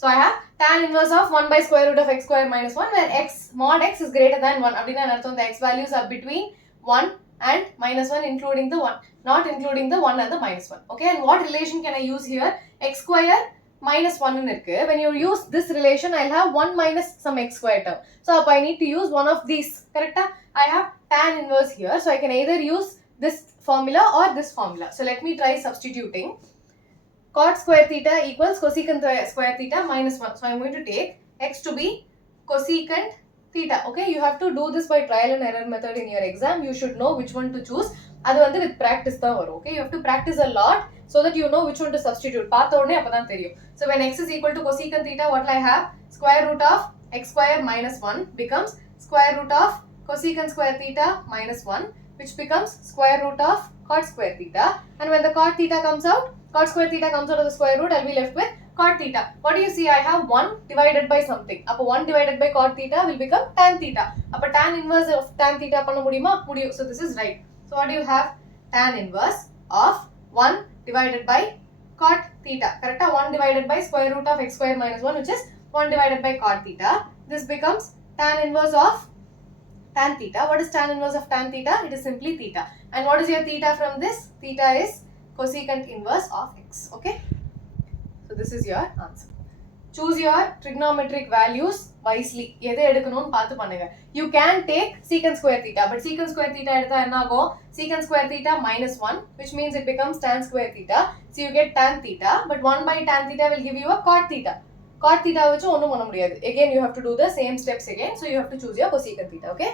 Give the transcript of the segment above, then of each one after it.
So I have tan inverse of 1 by square root of x square minus 1 where x mod x is greater than 1. The x values are between 1 and minus 1 including the 1, not including the 1 and the minus 1. Okay, and what relation can I use here? X square minus 1 in irukku. When you use this relation, I'll have 1 minus some x square term. So I need to use one of these. Correct? I have tan inverse here. So I can either use this formula or this formula. So let me try substituting. Cot square theta equals cosecant square theta minus 1. So I am going to take x to be cosecant theta. Okay, you have to do this by trial and error method in your exam. You should know which one to choose. Adu vandu with practice da varum. Okay, you have to practice a lot so that you know which one to substitute. Paathodne appadhaan theriyum. So when x is equal to cosecant theta, what will I have? Square root of x square minus 1 becomes square root of cosecant square theta minus 1, which becomes square root of cot square theta. And when the cot theta comes out, cot square theta comes out of the square root, I'll be left with cot theta. What do you see? I have 1 divided by something. Appo 1 divided by cot theta will become tan theta. Appo tan inverse of tan theta panna mudiyuma? Mudiyum. So this is right. So what do you have? Tan inverse of 1 divided by cot theta. Correct? 1 divided by square root of x square minus 1, which is 1 divided by cot theta. This becomes tan inverse of tan theta. What is tan inverse of tan theta? It is simply theta. And what is your theta from this? Theta is cosecant inverse of x. Okay? So this is your answer. Choose your trigonometric values wisely. எதை எடுக்கணும்னு பார்த்து பண்ணுங்க. You can take secant square theta, but secant square theta எடுத்தா என்ன ஆகும்? Secant square theta minus 1, which means it becomes tan square theta. So you get tan theta, but 1 by tan theta will give you a cot theta. Cot theta வச்சு ஒண்ணும் பண்ண முடியாது. Again you have to do the same steps again. So you have to choose your cosecant theta. Okay?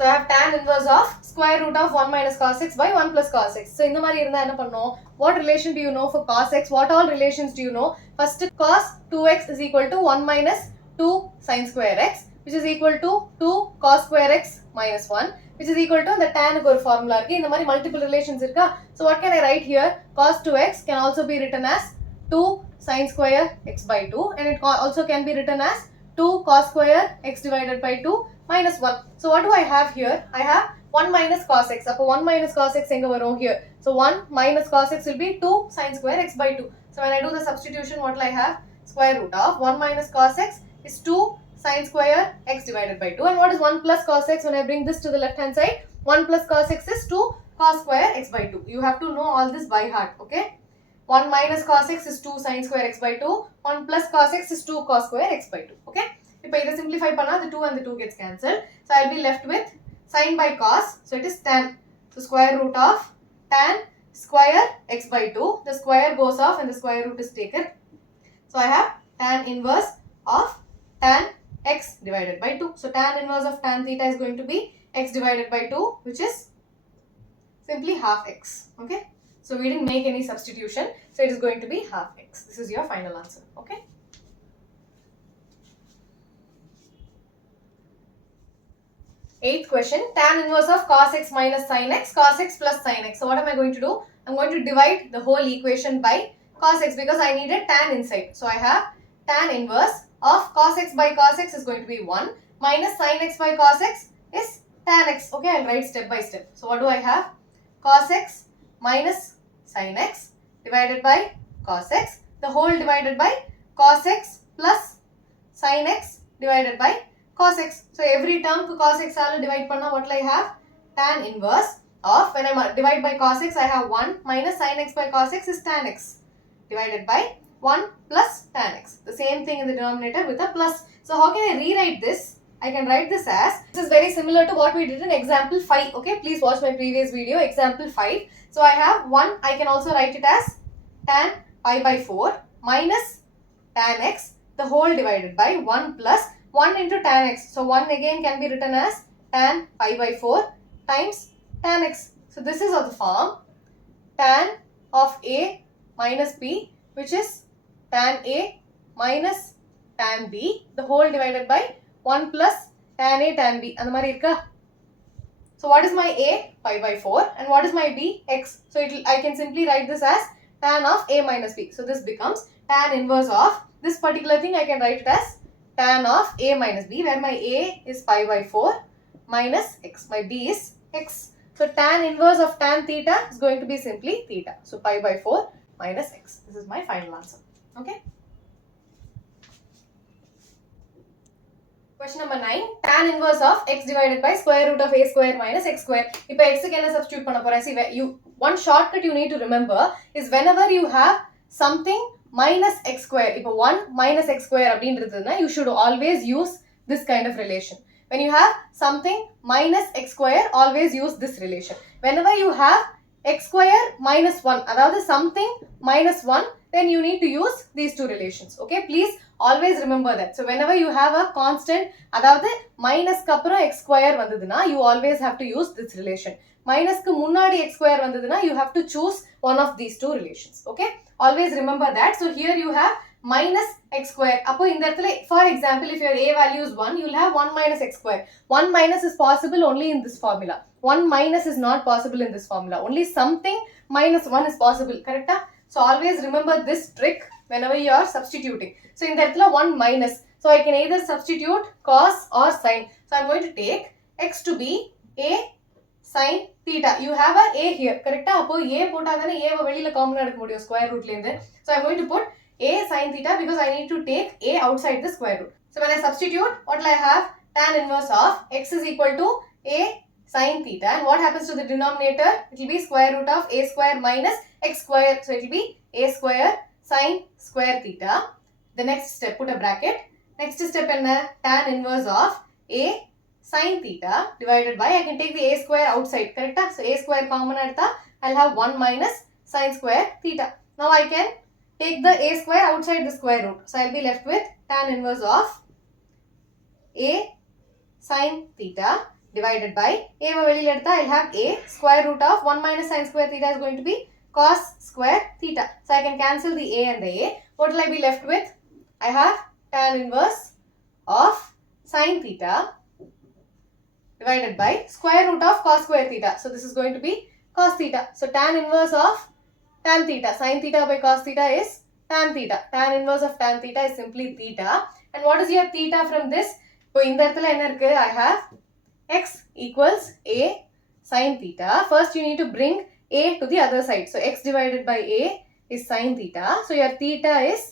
So I have tan inverse of square root of 1 minus cos x by 1 plus cos x. So இந்த மாதிரி இருந்தா என்ன பண்ணோம்? What relation do you know for cos x? What all relations do you know? First, cos 2x is equal to 1 minus 2 sin square x, which is equal to 2 cos square x minus 1, which is equal to the tan க்கு ஒரு formula இருக்கு. இந்த மாதிரி multiple relations இருக்கா? So what can I write here? Cos 2x can also be written as 2 sin square x by 2, and it also can be written as 2 cos square x divided by 2 minus 1. So what do I have here? I have 1 minus cos x. So 1 minus cos x enga varum here. So 1 minus cos x will be 2 sin square x by 2. So when I do the substitution, what will I have? Square root of 1 minus cos x is 2 sin square x divided by 2. And what is 1 plus cos x? When I bring this to the left hand side, 1 plus cos x is 2 cos square x by 2. You have to know all this by heart. Okay? 1 minus cos x is 2 sin square x by 2. 1 plus cos x is 2 cos square x by 2. Okay? If I simplify panna, the 2 and the 2 gets cancelled. So I'll be left with sin by cos. So it is tan. So square root of tan square x by 2. The square goes off and the square root is taken. So I have tan inverse of tan x divided by 2. So tan inverse of tan theta is going to be x divided by 2, which is simply half x. Okay. So we didn't make any substitution. So it is going to be half x. This is your final answer. Okay. Eighth question, tan inverse of cos x minus sin x, cos x plus sin x. So what am I going to do? I'm going to divide the whole equation by cos x because I needed tan inside. So I have tan inverse of cos x by cos x is going to be 1 minus sin x by cos x is tan x. Okay, I'll write step by step. So what do I have? Cos x minus sin x divided by cos x, the whole divided by cos x plus sin x divided by cos x. So every term to cos x all divide panna, what will I have? Tan inverse of, when I divide by cos x, I have 1 minus sin x by cos x is tan x divided by 1 plus tan x. The same thing in the denominator with a plus. So how can I rewrite this? I can write this as, this is very similar to what we did in example 5. Okay, please watch my previous video, example 5. So I have 1, I can also write it as tan pi by 4 minus tan x, the whole divided by 1 plus 1 into tan x. So 1 again can be written as tan pi by 4 times tan x. So this is of the form tan of a minus b, which is tan a minus tan b, the whole divided by 1 plus tan a tan b. And the so what is my a? Pi by 4. And what is my b? X. So I can simply write this as tan of a minus b. So this becomes tan inverse of this particular thing. I can write it as tan of a minus b, where my a is pi by 4 minus x. My b is x. So tan inverse of tan theta is going to be simply theta. So pi by 4 minus x. This is my final answer. Okay. Question number 9. Tan inverse of x divided by square root of a square minus x square. Now x ku enna substitute panna pora? See, one shortcut you need to remember is whenever you have something minus x square, இப்போ 1 minus x square அப்படின்றதுனா you should always use this kind of relation. When you have something minus x square, always use this relation. Whenever you have x square minus 1, அதாவது something minus 1, then you need to use these two relations. Okay, please always remember that. So whenever you have a constant, அதாவது minus க்கு அப்புறம் x square வந்ததுனா you always have to use this relation. Minus க்கு முன்னாடி x square வந்ததுனா you have to choose one of these two relations. Okay, always remember that. So here you have minus x square. அப்போ இந்த இடத்துல, for example, if your a value is 1, you will have 1 minus x square. 1 minus is possible only in this formula. 1 minus is not possible in this formula. Only something minus 1 is possible. Correct? So always remember this trick whenever you are substituting. So in the இடத்துல 1 minus. So I can either substitute cos or sin. So I am going to take x to be a sin theta. You have a a here. Correct? அப்போ a போட்டாதானே a வெளியில காமனா எடுக்க முடியும் square rootல இருந்து. So I am going to put a sin theta because I need to take a outside the square root. So when I substitute, what will I have? Tan inverse of x is equal to a sin theta. And what happens to the denominator? It will be square root of a square minus x square. So it will be a square sin square theta. The next step, put a bracket. Next step is tan inverse of a sin theta divided by, I can take the a square outside. Correct? So a square common adta, I'll have 1 minus sin square theta. Now I can take the a square outside the square root. So I'll be left with tan inverse of a sin theta divided by a வெளியில எடுத்தா I'll have a square root of 1 minus sin square theta is going to be cos square theta. So I can cancel the a and the a. What will I be left with? I have tan inverse of sin theta divided by square root of cos square theta. So this is going to be cos theta. So tan inverse of tan theta, sin theta by cos theta is tan theta. Tan inverse of tan theta is simply theta. And what is your theta from this? இப்போ இந்த இடத்துல என்ன இருக்கு? I have x equals a sin theta. First you need to bring a to the other side. So x divided by a is sin theta. So your theta is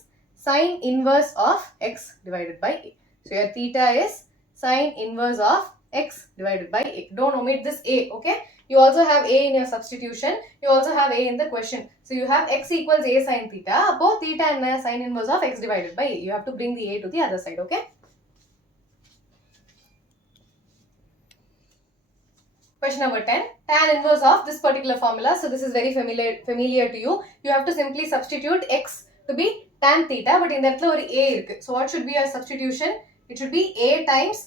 sin inverse of x divided by a. So your theta is sin inverse of x divided by a. Don't omit this a, okay? You also have a in your substitution. You also have a in the question. So you have x equals a sin theta. Appo theta and sin inverse of x divided by a. You have to bring the a to the other side, okay? Question number 10. Tan inverse of this particular formula. So this is very familiar to you. You have to simply substitute x to be tan theta. But in that ஒரு a இருக்கு. So what should be your substitution? It should be a times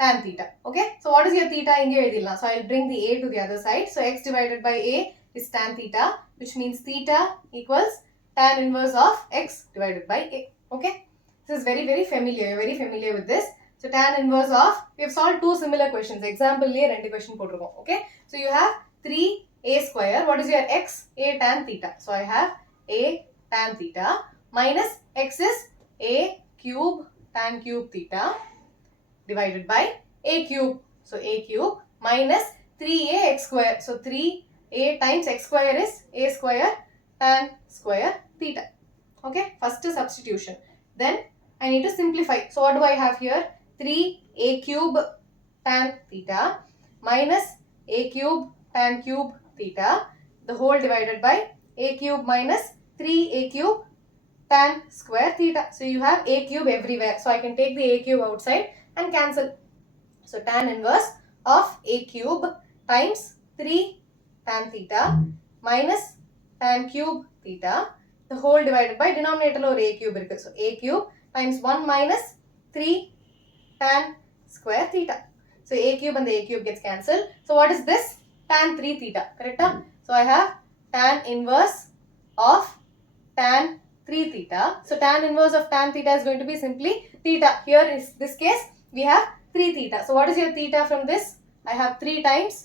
tan theta. Okay. So what is your theta? இங்கே எழுதிடலாம். So I'll bring the a to the other side. So x divided by a is tan theta, which means theta equals tan inverse of x divided by a. Okay. This is very familiar. You're very familiar with this. So tan inverse of, we have solved two similar questions. Example liye rendu question போட்டுருக்கோம். Okay. So you have 3a square. What is your x? A tan theta. So I have a tan theta minus x is a cube tan cube theta divided by a cube. So a cube minus 3a x square. So 3a times x square is a square tan square theta. Okay. First substitution. Then I need to simplify. So what do I have here? 3a cube tan theta minus a cube tan cube theta, the whole divided by a cube minus 3a cube tan square theta. So you have a cube everywhere. So I can take the a cube outside and cancel. So tan inverse of a cube times 3 tan theta minus tan cube theta, the whole divided by denominator or a cube irukku. So a cube times 1 minus 3 tan square theta. So a cube and the a cube gets cancelled. So what is this? Tan 3 theta. Correct? So I have tan inverse of tan 3 theta. So tan inverse of tan theta is going to be simply theta. Here is this case we have 3 theta. So what is your theta from this? I have 3 times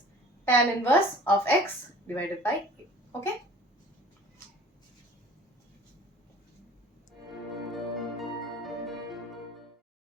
tan inverse of x divided by a. Okay.